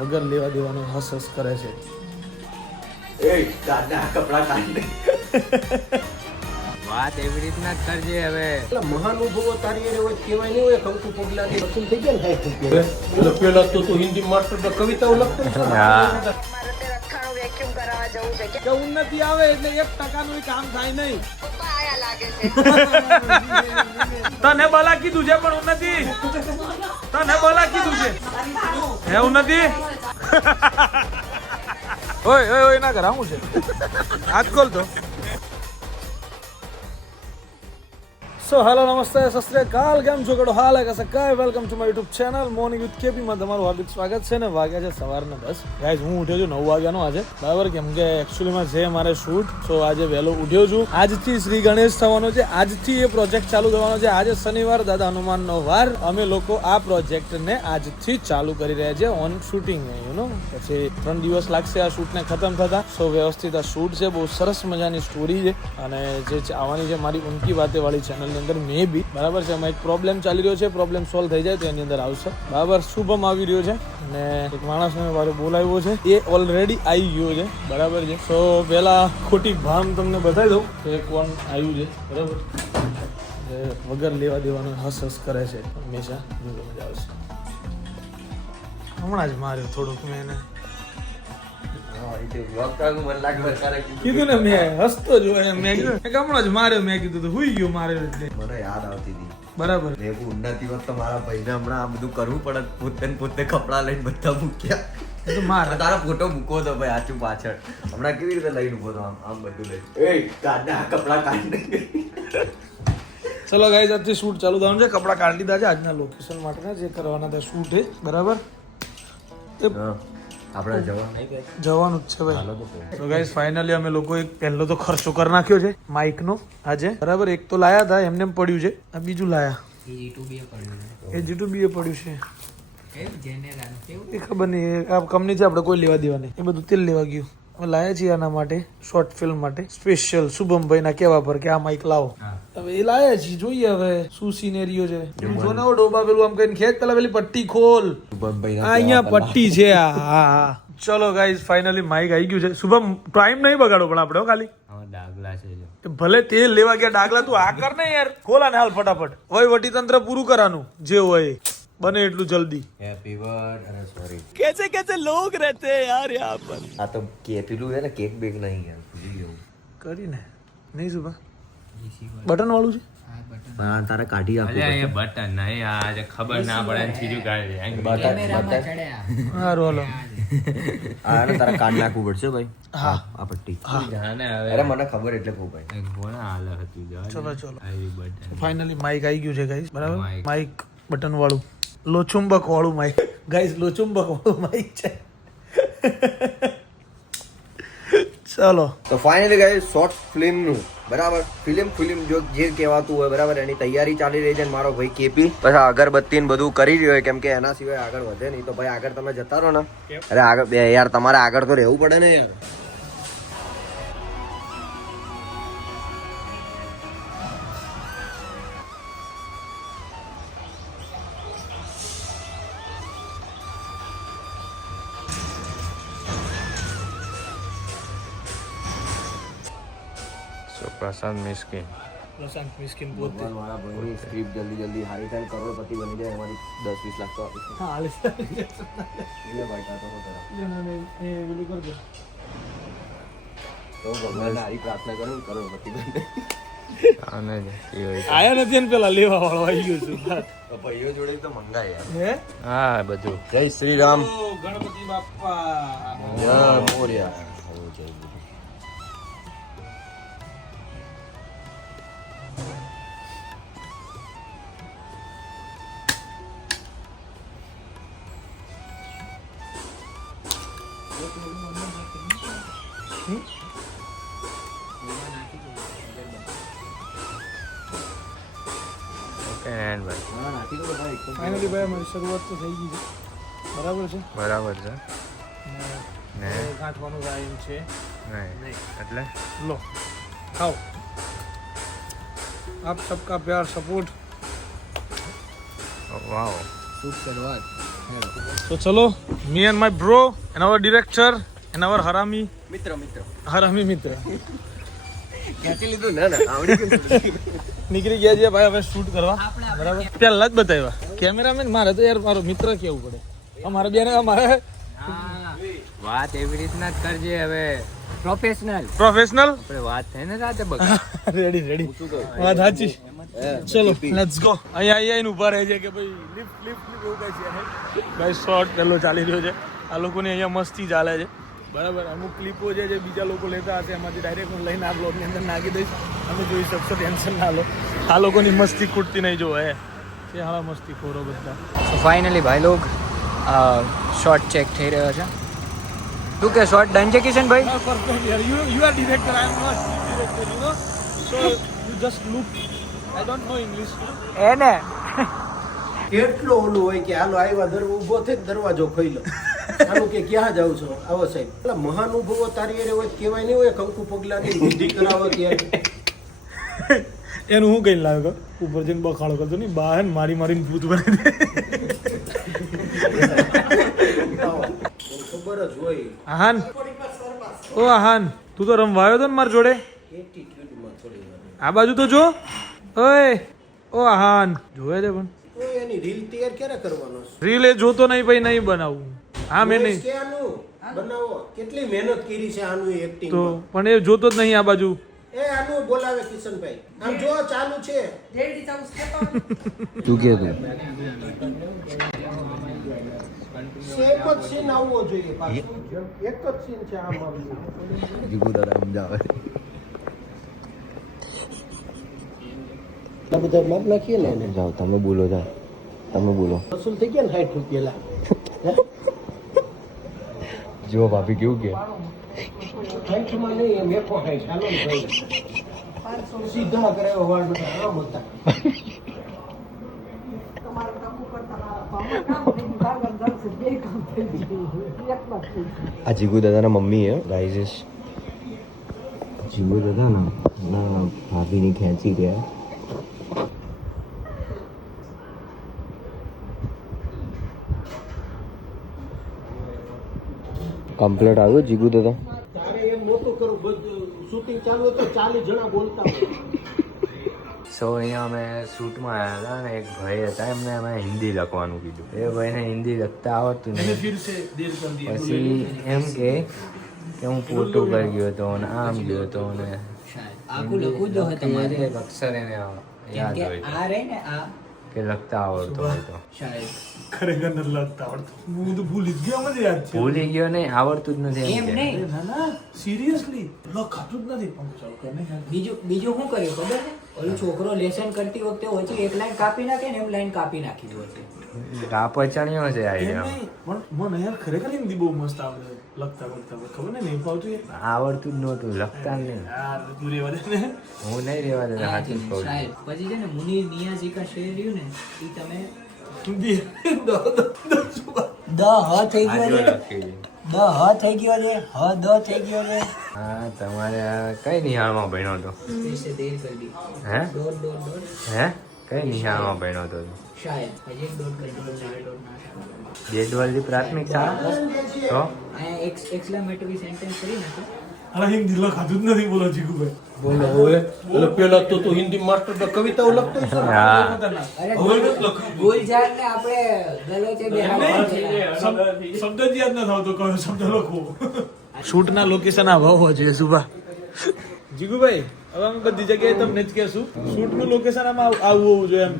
વગર લેવા દેવાનો હસ હસ કરે છે. એ દાદા કપડા કાઢ વાત એવી રીતના જ કરજે હવે. એટલે મહાનુભાવો તારી એને હોય કહેવાય નહીં હોય કંકુ પગલાની વસૂલ થઈ ગયા ને પેલા તો તું હિન્દી માસ્ટર કવિતાઓ લખતો કે ઉન્નતિ આવે એટલે 1% નું કામ થાય નહીં. તને બોલા કીધું છે પણ ઉન્નતિ તને બોલા કીધું છે હે ઉન્નતિ ઓય ઓય ઓય ના કર આવું છે આજ ખોલ તો. સો હેલો નમસ્તે સત શ્રી અકાલ, કેમ છો કડો હાલ કસે કાય. Welcome to my YouTube channel morning with KP માં તમારું હાર્દિક સ્વાગત છે. ને વાગ્યા છે સવારના 10. ગાઈઝ હું ઉઠ્યો છું 9 વાગ્યાનો આજે, બરાબર, કેમ કે એકચ્યુઅલીમાં છે મારે શૂટ. સો આજે વહેલો ઉઠ્યો છું. આજથી શ્રી ગણેશ થવાનો છે, આજથી એ પ્રોજેક્ટ ચાલુ થવાનો છે. આજે શનિવાર, દાદા હનુમાનનો વાર. અમે લોકો આ પ્રોજેક્ટને આજથી ચાલુ કરી રહ્યા છે ઓન શૂટિંગ. યુ નો પછી 3 દિવસ લાગશે આ શૂટને ખતમ થતા. સો વ્યવસ્થિત આ શૂટ છે, બહુ સરસ મજાની સ્ટોરી છે અને જે આવવાની છે મારી ઉનકી વાતે વાળી ચેનલ અંદર મે બી, બરાબર છે. એમાં એક પ્રોબ્લેમ ચાલી રહ્યો છે, પ્રોબ્લેમ સોલ્વ થઈ જાય તો એની અંદર આવશે, બરાબર. શુભમ આવી રહ્યો છે અને એક માણસને મારે બોલાવ્યો છે, એ ઓલરેડી આવી ગયો છે, બરાબર છે. સો પહેલા ખોટી ભામ તમને બતાવી દઉં કે કોણ આવ્યું છે, બરાબર. વગર લેવા દેવાનો હસ હસ કરે છે હંમેશા, મજા આવશે. હમણાં જ માર્યો થોડુંક મેં એને કીધું ને, મેં હસતો જો મેં કીધું હમણાં જ માર્યો, મેં કીધું તો હુઈ ગયો માર્યો એટલે મને યાદ આવતી હતી, બરાબર. ઉન્નતિ વખત તો મારા ભાઈને હમણાં આ બધું કરવું પડે, પોતે કપડા લઈને બધા મૂક્યા. માર તારા ફોટો મૂકો તો ભાઈ આચું પાછળ હમણાં કેવી રીતે લઈને ઉભો તો આમ બધું લઈ. એ દાદા કપડા કાઢ. ચલો ગાઈઝ, આજથી શૂટ ચાલુ થવાનું છે. કપડા કાઢી લીધા છે આજના લોકેશન માટેના, જે કરવાના હતા શૂટ છે, બરાબર. આપણે જવાનું જ છે ભાઈ. તો ગાઈઝ ફાઇનલી અમે લોકો એક પહેલો તો ખર્ચો કરી નાખ્યો છે માઇકનો આજે, બરાબર. એક તો લાયા હતા એમને એમ પડ્યું છે, આ બીજું લાયા એ G2B એ પડ્યું છે. એ ખબર નહીં, આ કંપની છે, આપણે કોઈ લેવા દેવા નહીં, એ બધું તેલ લેવા ગયું. અમે લાયા છીએ આના માટે, શોર્ટ ફિલ્મ માટે સ્પેશિયલ શુભમભાઈ ના કહેવા પર કે આ માઇક લાવો. હવે એ લાયા છીએ, જોઈએ હવે શું સિનેરિયો છે. જો ને ડોબા પેલું આમ કહીને ખેંચ, પેલા પેલી પટ્ટી ખોલ, આ અહીંયા પટ્ટી છે. હા હા, ચલો ગાઈઝ ફાઇનલી માઇક આવી ગયું છે. શુભમ ટાઈમ નહીં બગાડો પણ આપણે ખાલી ડાગલા છે ભલે તેલ લેવા ગયા ડાગલા, તું આ કર ને યાર, ખોલા ને હાલ ફટાફટ. વહીવટી તંત્ર પૂરું કરવાનું જે હોય બને એટલું જલ્દી. Happy birthday. સોરી, कैसे लोग रहते हैं यार यहाँ पर. આ તો પેલું છે ને, કેક બેક નહીં યાર, ભૂલી ગયો કરીને નહીં સુભા, બટન વાળું છે. હા, તારે કાઢી આપવું અલ્યા એ બટન નહીં, આ જે ખબર ના પડે ને ચીજું કાઢી બટન સારું હાલો. હા, તારે કાઢી નાખવું પડશે ભાઈ. હા આ પટ્ટી જાને હવે અરે મને ખબર એટલે કહું ભાઈ. ગોળા હાલ હતું જો ચલો ચલો, આવી બટન ફાઇનલી માઇક આવી ગયું છે ગાઈસ, બરાબર. Mic. માઇક બટન વાળું, લોચુંબક વાળું માઇક ગાઈસ, લોચુંબક વાળું માઇક છે. ચલો તો ફાઇનલી ગાઈસ, શોર્ટ ફિલ્મ નું, બરાબર, ફિલ્મ જો જે કહેવાતું હોય, બરાબર, એની તૈયારી ચાલી રહી છે. મારો ભાઈ કેપી પછી અગરબત્તી ને બધું કરી રહ્યો હોય, કેમ કે એના સિવાય આગળ વધે નહીં. તો ભાઈ આગળ તમે જતા રહો ને. અરે આગળ યાર, તમારે આગળ તો રહેવું પડે ને યાર. પ્રશાંત મિસ્કિન પ્રશાંત મિસ્કિન પોતે. મારા ભાઈની સ્ક્રિપ્ટ જલ્દી હારી થાય, કરોડપતિ બની જાય, અમારી 10-20 લાખ તો આપીશું. હા હાલે એટલે ભાઈ કાં તો કરો. એ પેલું કરજો. તો ભગવાનને હારી પ્રાર્થના કરું, કરોડપતિ બને. આને જ એ હોય આયા નથી ને પેલા લેવા વાળો આવી ગયો છું. તો ભાઈઓ જોડે તો મંગાય યાર. હે હા બધું. જય શ્રી રામ, ઓ ગણપતિ બાપ્પા. જય મોરયા. ઓકે એન્ડ ભાઈ હા, નાખી દો ભાઈ એકદમ. ફાઇનલી ભાઈ અમારી શરૂઆત તો થઈ ગઈ છે, બરાબર છે. બરાબર છે ને ને ગાંઠવાનું રાયમ છે નહીં એટલે લો ખાઓ. આપ સબકા પ્યાર સપોર્ટ. વાવ શુભ શરૂઆત. So ચલો, me and my bro and our director and our harami મિત્ર મિત્ર ખેંચી લીધું ના આવડી ગયું નીકળી ગયા છે ભાઈ હવે શૂટ કરવા બરાબર. પહેલા જ બતાવ્યા કેમેરામેન મારે તો યાર મારો મિત્ર કેવું પડે. અમારે બેને અમારે વાત એવી રીતના જ કરજે હવે પ્રોફેશનલ પ્રોફેશનલ આપણે વાત થાય ને રાતે બગા રેડી વાત સાચી. ચલો લેટ્સ ગો. અહીંયા ઊભા રહે છે કે ભાઈ લિફ્ટ એવું કઈ છે નહીં. ભાઈ શોર્ટ પહેલો ચાલી રહ્યો છે. આ લોકોની અહીંયા મસ્તી ચાલે છે બરાબર. અમુક ક્લિપો છે જે બીજા લોકો લેતા હશે એમાંથી ડાયરેક્ટ હું લઈને આ બ્લોગની અંદર નાખી દઈશ. તમે જોઈ શકશો, ટેન્શન ના લો. આ લોકોની મસ્તી ખૂટતી નહીં જો હે તે હાલા મસ્તી ખોરો બધા. સો ફાઇનલી ભાઈ લોગ શોર્ટ ચેક થઈ રહ્યો છે. તું કે શોર્ટ ડન છે Kishanbhai? Perfect yaar. You are director. I am not director. You know. So you just look. I don't know English. એને કેટલો ઓલું હોય કે હાલો આવ્યા ઊભો થઈ દરવાજો ખોઈ લો આનું કે ક્યાં જાવ છો આવો સાહેબ એટલે મહાનુભવો તારી એરે હોય કહેવાય નહીં હોય કંકુ પગલા ની વિધિ કરાવો ત્યારે એનું હું કઈ લાવ્યો ઉપર જઈને બખાડો કરતો નહીં બહાર મારીને ભૂત બનાવી દે. ખબર જ હોય આહાન ઓ આહાન તું તો રમવા આવ્યો હતો ને મારી જોડે. એટીટ્યુડમાં થોડી વાર આ બાજુ તો જો. ઓય ઓ આહાન જોવે છે પણ તો એની રીલ તૈયાર ક્યારે કરવાનો છે? રીલ એ જોતો નહીં ભાઈ નહીં બનાવું. હા મેં નહીં કે આનું બનાવો કેટલી મહેનત કરી છે આનું એક્ટિંગ તો પણ એ જોતો જ નહીં આ બાજુ. એ આનું બોલાવે કિશનભાઈ આમ જો ચાલુ છે તું કે તું એક જ સીન આવવો જોઈએ પાછો એક જ સીન છે આમ આવવું જીગુ દાદા સમજાવે આ બધા માપ નાખીએ ને એને જાઓ તમે બોલો વસૂલ થઈ ગયા ને 60 રૂપિયા જો ભાભી કેવું કે 60 માં નહીં મેકો 60 હાલો ને ભાઈ સીધા કરે વાળ બધા આમ હતા આ જીગુ દાદાના મમ્મી હે ગાઈઝ. જીગુ દાદા ના ભાભીની ખેંચી ગયા. કમ્પ્લીટ આવ્યો જીગુ દાદા. તારે એમ નહોતું કરું બધું શૂટિંગ ચાલુ હતું 40 જણા બોલતા હોય. સો અહીંયા અમે શૂટમાં આવ્યા હતા ને એક ભાઈ હતા એમને અમે હિન્દી લખવાનું કીધું. એ ભાઈને હિન્દી લખતા આવડતું નહીં. પછી એમ કે હું પોર્ટુગલ ગયો હતો ને આમ ગયો હતો ને આખું લખવું જો તમારે એક અક્ષર એને યાદ કે હોય આ રે ને આ કે લખતા આવડતો હોય તો શાયદ ખરેખર નથી લગતા આવડતું. હું તો ભૂલી જ ગયો. મને યાદ છે. ભૂલી ગયો નહીં આવડતું જ નથી એમ એમ કે. નહીં ના ના સિરિયસલી લખાતું જ નથી. પણ ચાલો કરને બીજું શું કર્યું ખબર છે? ઓલો છોકરો લેસન કરતી વખતે ઓછી એક લાઈન કાપી નાખે ને એમ લાઈન કાપી નાખી દો છે. કાપચણીઓ છે એમ આઈડિયા નહીં, પણ મને યાર ખરેખર હિન્દી બહુ મસ્ત આવડે લખતા ખબર નહીં ફાવતું યાર. આવડતું જ નહોતું લખતા જ નહીં. યાર તું રેવા દે ને. હું નહીં રહેવા દેતા સાચું જ કહું છું. શાયદ પછી છે ને મુનીર નિયાઝી કા શેર રહ્યું ને એ તમે હિન્દી દ હ થઈ આ ગયો જો છે લખી દે. દ હ થઈ ગયો છે હ દ થઈ ગયો છે હા તમારે આ કઈ નિહાળમાં ભણ્યો હતો? इससे देर कर दी હે डॉट डॉट डॉट હે કઈ નિહાળમાં ભણ્યો હતો? शायद हजी एक डॉट कर दो चार डॉट ना દેડવલથી પ્રાથમિક શાળા તો आया एक्सक्लेमेटरी सेंटेंस કરી નાખો અરે હિન્દી લખાતું જ નથી. બોલો જીગુભાઈ. બોલો હવે એટલે પેલા તો તું હિન્દી માસ્ટર તો કવિતાઓ લખતો હશે ને? હા અરે ગુલજાર ને આપણે ગલોચે બે શબ્દ જ યાદ ન થતો કયો શબ્દ લખવો. શૂટના લોકેશન આવા હોવા જોઈએ સુભા. જીગુભાઈ હવે અમે બધી જગ્યાએ તમને જ કહેશું શૂટનું લોકેશન આમાં આવું હોવું જોઈએ. એમ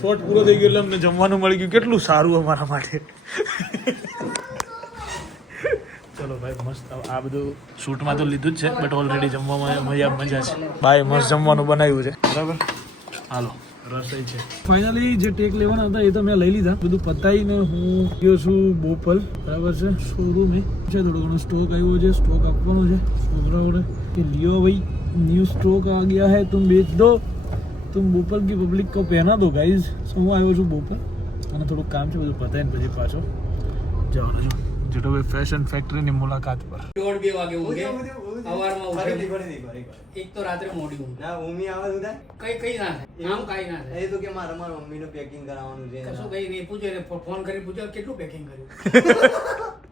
શોર્ટ પૂરો થઈ ગયો એટલે અમને જમવાનું મળી ગયું. કેટલું સારું અમારા માટે. ચલો ભાઈ મસ્ત. આ બધું શૂટમાં તો લીધું જ છે બટ ઓલરેડી જમવામાં મજા છે. ભાઈ મસ્ત જમવાનું બનાવ્યું છે બરાબર. હાલો રસોઈ છે. ફાઇનલી જે ટેક લેવાના હતા એ તો મેં લઈ લીધા. બધું પતાવીને હું ગયો છું બોપલ બરાબર છે. શોરૂમે છે થોડો ઘણો સ્ટોક આવ્યો છે. સ્ટોક આપવાનો છે છોકરાઓને કે લિયો ભાઈ न्यू स्टॉक आ गया है तुम बेच दो तुम बोपल की पब्लिक को पहना दो गाइज. સો હું આવ્યો છું બોપલ અને થોડુંક કામ છે બધું પતાવીને પછી પાછો જવાનું છું. જેઠોભાઈ ફેશન ફેક્ટરીની મુલાકાત પર 1:30 વાગે ઊંઘે સવારમાં ઉઠે એક તો રાત્રે મોડી ઊંઘ ના ઉમી આવે ઉદા કઈ ના થાય આમ કાઈ ના થાય એ તો કે મારા મમ્મીનું પેકિંગ કરાવવાનું છે કશું કઈ નહીં પૂછે ને ફોન કરી પૂછે કેટલું પેકિંગ કર્યું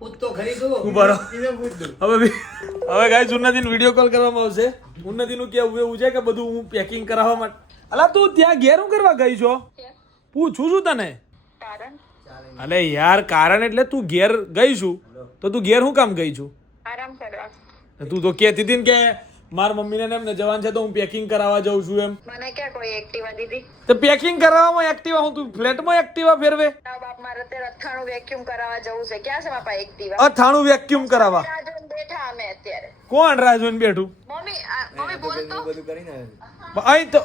પૂછ તો ખરી તું ઉભા રહો. એને પૂછ દઉં હવે ગાઈસ ઉન્નતિને વિડીયો કોલ કરવામાં આવશે. ઉન્નતિનું કેવું એવું છે કે બધું હું પેકિંગ કરાવવા માટે. અલા તું ત્યાં ઘેર હું કરવા ગઈ છો? પૂછું છું તને. અલે યાર કારણ એટલે તું ઘેર ગઈ છું તો તું ઘેર હું કામ ગઈ છું? આરામ કરવા. તું તો કહેતી હતી ને કે મારા મમ્મીને એમને જવાન છે તો હું પેકિંગ કરાવવા જાઉં છું એમ. મને ક્યાં કોઈ એક્ટિવા દીધી? તો પેકિંગ કરાવવામાં એક્ટિવા હું તું ફ્લેટમાં એક્ટિવા ફેરવે? તારા બાપ મારે અત્યારે અથાણું વેક્યુમ કરાવવા જવું છે. ક્યાં છે બાપા એક્ટિવા? અથાણું વેક્યુમ કરાવવા રાજન બેઠા અમે અત્યારે. કોણ રાજુન બેઠું? મમ્મી બોલતો. બધું કરીને આવે અહીં તો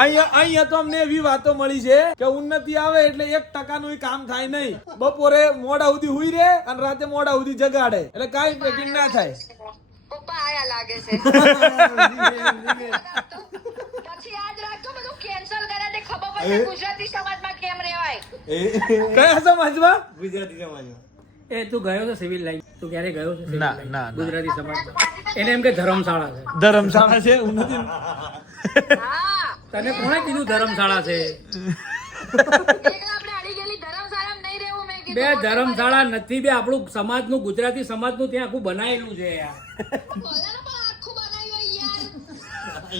અહીંયા તો અમને એવી વાતો મળી છે કે ઉન્નતિ આવે એટલે 1% કામ થાય નહીં. બપોરે મોડા સુધી હુઈ રહે અને રાતે મોડા સુધી જગાડે એટલે કાંઈ પેકિંગ ના થાય. પપ્પા આયા લાગે છે. પછી યાદ રાખજો બધું કેન્સલ કર્યા તે ખબર પડશે ગુજરાતી સમાજમાં કેમ રહેવાય. કયા સમાજમાં? ગુજરાતી સમાજમાં એ તું ગયો છે સિવિલ લાઈન તું ક્યારે ગયો છે ના ના ગુજરાતી સમાજ એને એમ કે ધર્મશાળા છે ધર્મશાળા છે ઉન્નતિ. હા તને કોણે કીધું ધર્મશાળા છે એક આપણે અડી ગયેલી ધર્મશાળામાં નહીં રહેવું મેં બે કીધું. ધર્મશાળા નથી બે આપણું સમાજનું ગુજરાતી સમાજનું ત્યાં આખું બનાવેલું છે યાર બોલાનો પણ આખું બનાવ્યું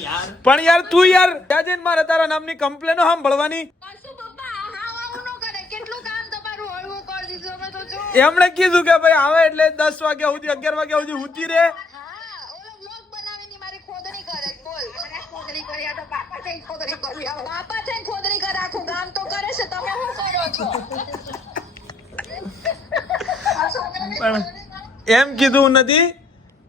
યાર. પણ યાર તું યાર ત્યાં જઈને મારે તારા નામની કમ્પ્લેનો સાંભળવાની. કરશું પપ્પા આવું ન કરે. કેટલું કામ તમારું હળવું કરી દીધું અમે તો જો. એમણે કીધું કે ભાઈ આવે એટલે 10 વાગ્યા સુધી 11 વાગ્યા સુધી હુતી રે. હા ઓલો બ્લોગ બનાવીને મારી ખોદણી કરે બોલ. મને ખોદણી કરી આ તો બાપા થઈને ખોદણી કરી આવો. બાપા થઈને ખોદણી કરે આખું ગામ તો કરે છે તમે શું કરો છો? પણ એમ કીધું નથી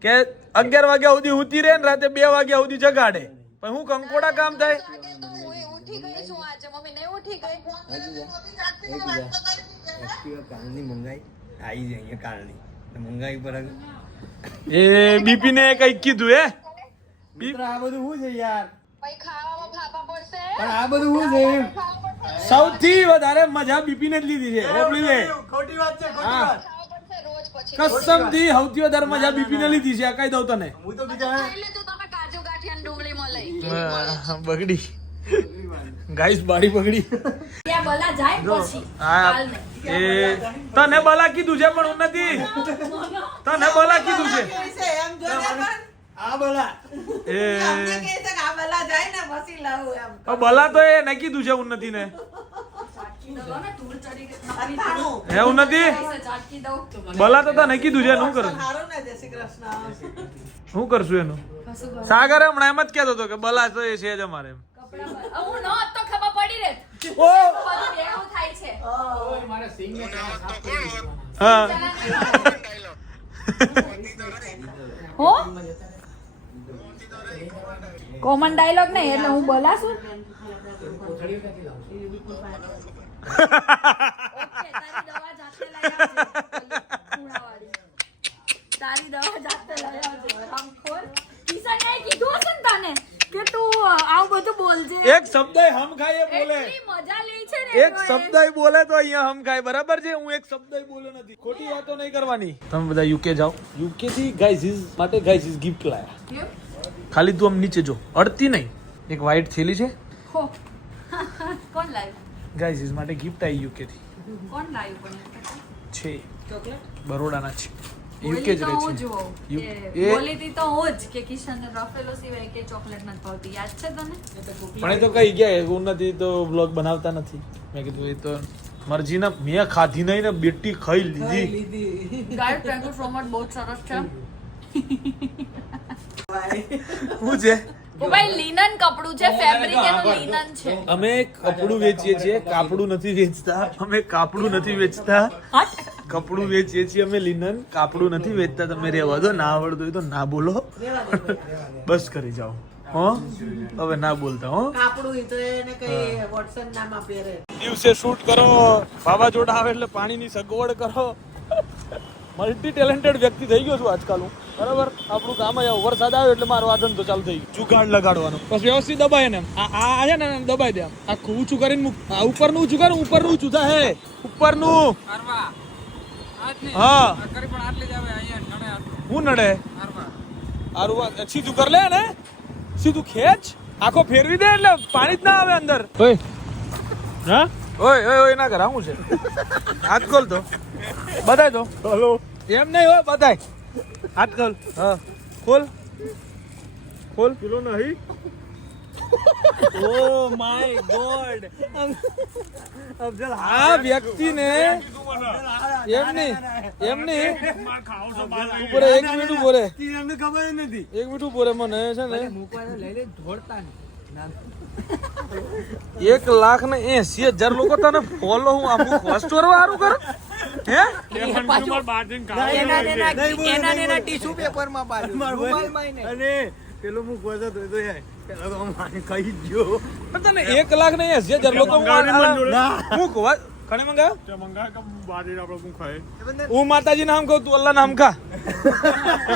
કે 11 વાગ્યા સુધી હુતી રે ને રાતે 2 વાગ્યા સુધી જગાડે. પણ હું કંકોડા કામ થાય. વાગે તો હું ઉઠી ગઈ છું આજે. મમ્મી નહીં ઉઠી ગઈ. ફોન કરીને મમ્મી જાગતી તો વાત તો કરી છે. એક્ટિવા કાલની મંગાઈ આવી જાય અહીંયા કાલની મંગાઈ પર એ બીપી ને કઈ કીધું હે? આ બધું શું છે યાર ભાઈ ખાવામાં ફાફા પડશે. પણ આ બધું શું છે એમ ખાવા પડશે. સૌથી વધારે મજા બીપી ને જ લીધી છે. રોકડી લે. ખોટી વાત છે હા ખાવા પડશે રોજ પછી. કસમથી સૌથી વધારે મજા બીપી ને લીધી છે. આ કહી દઉં તને. હું તો બીજા ખાઈ લીધું તમે કાજુ ગાંઠિયા ડુંગળીમાં લઈ. બગડી ગાઈસ બાડી બગડી. ત્યાં બલા જાય પછી હા એ તને બલા કીધું છે પણ હું નથી. તને બલા કીધું છે આ બોલા એ બલા તો એ ને કીધું છે ઉન્નતિ ને. હે ઉન્નતિ બલા તો તને કીધું છે. શું કરું શું કરશું એનું? સાગર હમણાં એમ જ કહેતો હતો કે બલા તો એ છે જ અમારે એમ. હું ન હોત તો ખબર પડી રે ઓ બધું ભેગું થાય છે ઓય મારે સિંગ ને સાફ કરી દીધું. હા હો કોમન ડાયલોગ નહીં એટલે હું બોલાશું કોથળીઓ ક્યાંથી લાવશું? ઓકે તારી દવા જાતે લઈ આવજે ખૂણાવાળી. તારી દવા જાતે લઈ આવજે રામખોર. કિશને કીધું હશે ને તને કે તું આવું બધું બોલજે. એક શબ્દ હમ ખાય બોલે. એટલી મજા લે છે ને એક શબ્દ બોલે તો અહીંયા હમ ખાય. બરાબર છે. હું એક શબ્દ બોલ્યો નથી. ખોટી વાતો નહીં કરવાની. તમે બધા યુકે જાઓ. યુકે થી ગાઈઝ માટે ગાઈઝ ગિફ્ટ લાયા. ખાલી તું આમ નીચે જો. અડતી નહીં. એક વ્હાઈટ થેલી છે. હો કોણ લાવ્યું ગાઈઝ માટે ગિફ્ટ આવી યુકે થી કોણ લાવ્યું પણ છે. ચોકલેટ બરોડાના છે. યુકે જ રહે હું છે. જુઓ એ- બોલી હતી તો હું જ કે કિશન રફેલો સિવાય કે ચોકલેટ નથી ભાવતી યાદ છે તને પણ એ તો કઈ ગયા એવું નથી તો વ્લોગ બનાવતા નથી. મેં કીધું એ તો મરજી ના. મેં ખાધી નહીં ને બેટી ખાઈ લીધી. Guide thank you so much બહુ જ સરસ છે શું છે? ઓ ભાઈ લિનન કપડું છે ફેબ્રિક એનું લિનન છે અમે કપડું વેચીએ છીએ. કાપડું નથી વેચતા. અમે કાપડું નથી વેચતા. કપડું વેચીએ છીએ અમે લિનન. કાપડું નથી વેચતા. તમે રહેવા દો. ના આવડતું હોય તો ના બોલો. બસ કરી જાઓ. હો હવે ના બોલતા. હો દિવસે શૂટ કરો. વાવાઝોડા આવે એટલે પાણીની સગવડ કરો. મલ્ટી ટેલેન્ટેડ વ્યક્તિ થઈ ગયો છું આજકાલ હું. બરાબર આપણું કામ જ આવું. વરસાદ આવ્યો એટલે મારો આ ધંધો ચાલુ થઈ ગયો. જુગાડ લગાડવાનો. બસ વ્યવસ્થિત દબાય ને આ છે ને દબાઈ દે. આખું ઊંચું કરીને મૂક. આ ઉપરનું ઊંચું કર. ઉપરનું ઊંચું થાય. ઉપરનું હા હું નડે સીધું કર લે ને સીધું ખેંચ આખો ફેરવી દે એટલે પાણી જ ના આવે અંદર ઓય હા ઓય ઓય ના કર હું છે હાથ ખોલ તો બતાય તો હલો એમ નહીં હોય બતાય હાથ ખોલ હા ખોલ ખોલ પેલો નહીં ઓ માય ગોડ આ વ્યક્તિને એમ નહીં ઉપર 1 મિનિટ ઉપર એમને ખબર નથી 1 મિનિટ ઉપર મને છે ને લઈ લે ઢોળતા નહીં 1,80,000 લોકો તને ફોલો હું અમુક હોસ્ટોર વાળું કર હે એના ટીશ્યુ પેપર માં અને પેલો હું ખોજો તો કહી ગયો તને 1,80,000 લોકો હું કણે મંગાયો હું માતાજી નામ કહું તું અલ્લાહ નામ ખા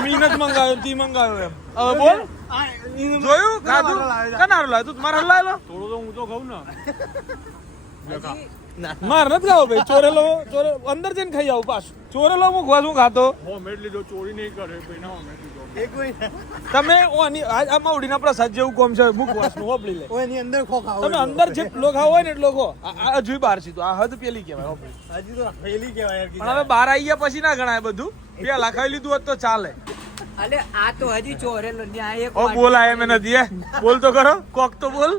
મીન જ મંગાયો તી મંગાયો એમ હવે બોલ જોયું ખાધું કનારું લાવ્યું તું મારે હલાયેલો થોડું તો હું તો ખાઉં ને માર નથી ખાવો ભાઈ ચોરેલો અંદર જઈને ખાઈ આવું પાછું ચોરેલો હું ખવા શું ખાતો ચોરી નહીં કરે તમે આમાં ઉડીના પ્રસાદ જેવું કોમ છે મુકવાસ નું હોપલી લે એની અંદર ખોખાઓ તમે અંદર જેટલો ખાવ હોય ને એટલો ખો આ હજુ બહાર સીધું આ હદ પેલી કહેવાય હોપલી હજી તો પેલી કહેવાય પણ હવે બહાર આવી ગયા પછી ના ગણાય બધું પેલા ખાઈ લીધું હોત તો ચાલે અલે આ તો હજી ચોરેલો ન્યા એક ઓ બોલાય એમ નથી બોલ તો કરો કોક તો બોલ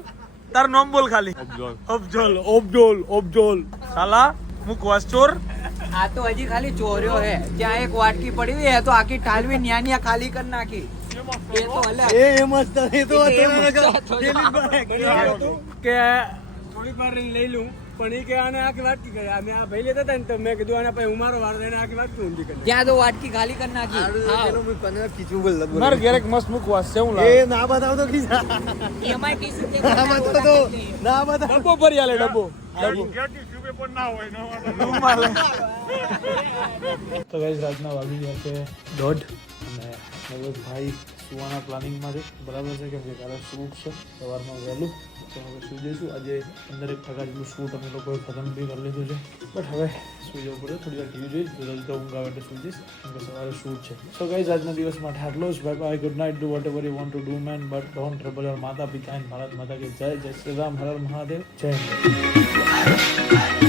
તાર નામ બોલ ખાલી અફજોલ સાલા મુકવાસ ચોર આ તો હજી ખાલી ચોર્યો હે ત્યાં એક વાટકી પડી હોય તો આખી ટાલવી ન્યા ખાલી કરી નાખી એ તો અલે એ મસ્ત એ તો કે થોડીક વાર લઈ લઉં પણ એ કે આને આખી વાટકી કરે અમે આ ભાઈ લેતા હતા ને તો મેં કીધું આના પછી ઉમારો વાળો એને આખી વાટકી ઊંધી કરી ત્યાં તો વાટકી ખાલી કરી નાખી મારે ઘેર એક મસ્ત મુકવાસ છે હું લાવ ના બતાવ તો ખીસા એમાં ટીશ્યુ ના બતાવ ડબ્બો ભરી આલે ડબ્બો તો ગાઈસ રાતના વાગી ગયા છે 1:30 અને નરેશ ભાઈ સુવાના પ્લાનિંગમાં છે બરાબર છે કેમ કે કાલે શૂટ છે સવારમાં વહેલું તો હવે સુઈ જઈશું આજે 15-1 જેટલું શૂટ અમે લોકોએ ખતમ બી કરી લીધું છે બટ હવે સુઈ જવું પડે થોડી વાર ટીવી જોઈ જલ્દી તો ઊંઘ આવે એટલે સુઈ જઈશ કેમ કે સવારે શૂટ છે સો ગાઈસ આજના દિવસ માટે આટલો જ bye bye good night do vote ever you want to do man but don't trouble your માતા પિતા એન્ડ ભારત માતા કે જય શ્રી રામ હર હર મહાદેવ જય હિન્દ